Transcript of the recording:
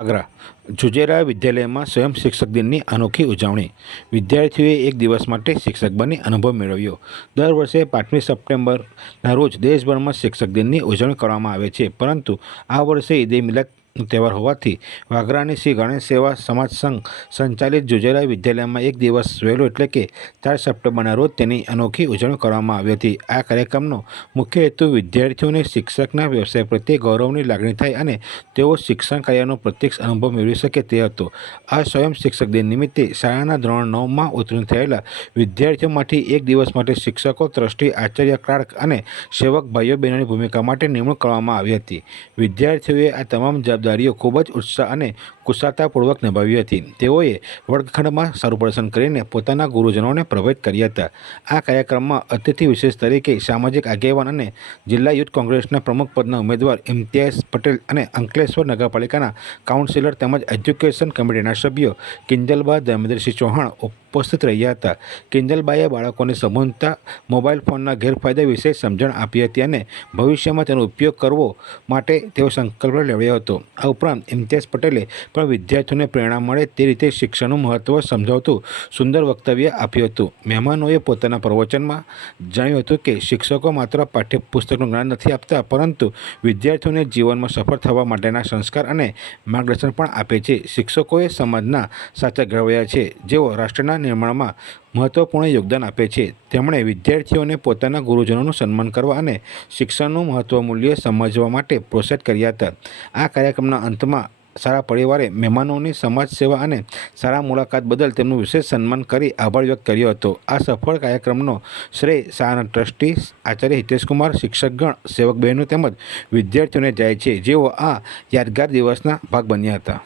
આગ્રા. જુજેરા વિદ્યાલયમાં સ્વયં શિક્ષક દિનની અનોખી ઉજવણી. વિદ્યાર્થીઓએ એક દિવસ માટે શિક્ષક બની અનુભવ મેળવ્યો. દર વર્ષે પાંચમી સપ્ટેમ્બરના રોજ દેશભરમાં શિક્ષક દિનની ઉજવણી કરવામાં આવે છે. પરંતુ આ વર્ષે ઈદે મિલાદ તહેવાર હોવાથી વાઘરાની શ્રી ગણેશ સેવા સમાજ સંઘ સંચાલિત જુજેરા વિદ્યાલયમાં એક દિવસ વહેલો એટલે કે ચાર સપ્ટેમ્બરના રોજ તેની અનોખી ઉજવણી કરવામાં આવી હતી. આ કાર્યક્રમનો મુખ્ય હેતુ વિદ્યાર્થીઓને શિક્ષકના વ્યવસાય પ્રત્યે ગૌરવની લાગણી થાય અને તેઓ શિક્ષણ કાર્યનો પ્રત્યક્ષ અનુભવ મેળવી શકે તે હતો. આ સ્વયં શિક્ષક દિન નિમિત્તે શાળાના ધોરણ નવમાં ઉત્તીર્ણ થયેલા વિદ્યાર્થીઓમાંથી એક દિવસ માટે શિક્ષકો, ટ્રસ્ટી, આચાર્ય, ક્લાર્ક અને સેવક ભાઈઓ બહેનોની ભૂમિકા માટે નિમણૂક કરવામાં આવી હતી. વિદ્યાર્થીઓએ આ તમામ જવાબદારીઓ ખૂબ જ ઉત્સાહ અને કુશળતાપૂર્વક નિભાવી હતી. તેઓએ વર્ગખંડમાં સારું પ્રદર્શન કરીને પોતાના ગુરુજનોને પ્રભાવિત કર્યા હતા. આ કાર્યક્રમમાં અતિથિ વિશેષ તરીકે સામાજિક આગેવાન અને જિલ્લા યુથ કોંગ્રેસના પ્રમુખ પદના ઉમેદવાર ઇમ્તિયાઝ પટેલ અને અંકલેશ્વર નગરપાલિકાના કાઉન્સિલર તેમજ એજ્યુકેશન કમિટીના સભ્યો કિંજલબા ધર્મેન્દ્રસિંહ ચૌહાણ ઉપસ્થિત રહ્યા હતા. કિંજલબાઈએ બાળકોને સંબંધતા મોબાઈલ ફોનના ગેરફાયદા વિશે સમજણ આપી હતી અને ભવિષ્યમાં તેનો ઉપયોગ કરવો માટે તેઓ સંકલ્પ લેવડ્યો હતો. આ ઉપરાંત ઇમ્તિયાઝ પટેલે પણ વિદ્યાર્થીઓને પ્રેરણા મળે તે રીતે શિક્ષણનું મહત્ત્વ સમજાવતું સુંદર વક્તવ્ય આપ્યું હતું. મહેમાનોએ પોતાના પ્રવચનમાં જણાવ્યું હતું કે શિક્ષકો માત્ર પાઠ્યપુસ્તકનું જ્ઞાન નથી આપતા, પરંતુ વિદ્યાર્થીઓને જીવનમાં સફળ થવા માટેના સંસ્કાર અને માર્ગદર્શન પણ આપે છે. શિક્ષકોએ સમાજના સાચા ઘડવૈયા છે. જેઓ રાષ્ટ્રના નિર્માણમાં મહત્ત્વપૂર્ણ યોગદાન આપે છે. તેમણે વિદ્યાર્થીઓને પોતાના ગુરુજનોનું સન્માન કરવા અને શિક્ષણનું મહત્ત્વ મૂલ્ય સમજવા માટે પ્રોત્સાહિત કર્યા હતા. આ કાર્યક્રમના અંતમાં સારા પરિવારે મહેમાનોની સમાજ સેવા અને સારા મુલાકાત બદલ તેમનું વિશેષ સન્માન કરી આભાર વ્યક્ત કર્યો હતો. આ સફળ કાર્યક્રમનો શ્રેય શાહના ટ્રસ્ટી આચાર્ય હિતેશકુમાર શિક્ષકગણ, સેવક બહેનો તેમજ વિદ્યાર્થીઓને જાય છે. જેઓ આ યાદગાર દિવસના ભાગ બન્યા હતા.